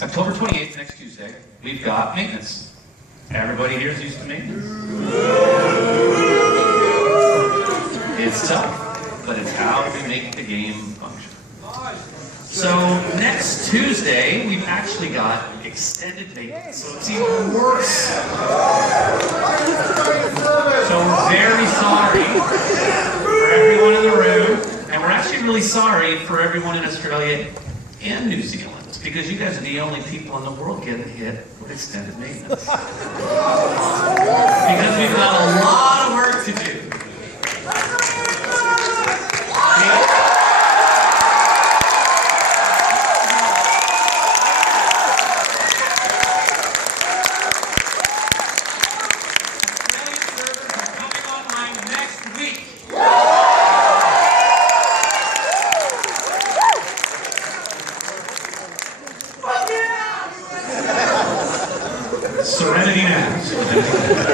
October 28th, next Tuesday, we've got maintenance. Everybody here is used to maintenance? It's tough, but it's how we make the game function. So next Tuesday, we've actually got extended maintenance, so it's even worse. So we're very sorry for everyone in the room, and we're actually really sorry for everyone in Australia and New Zealand, because you guys are the only people in the world getting hit with extended maintenance. Because we've got a lot of work to do. Serenity now.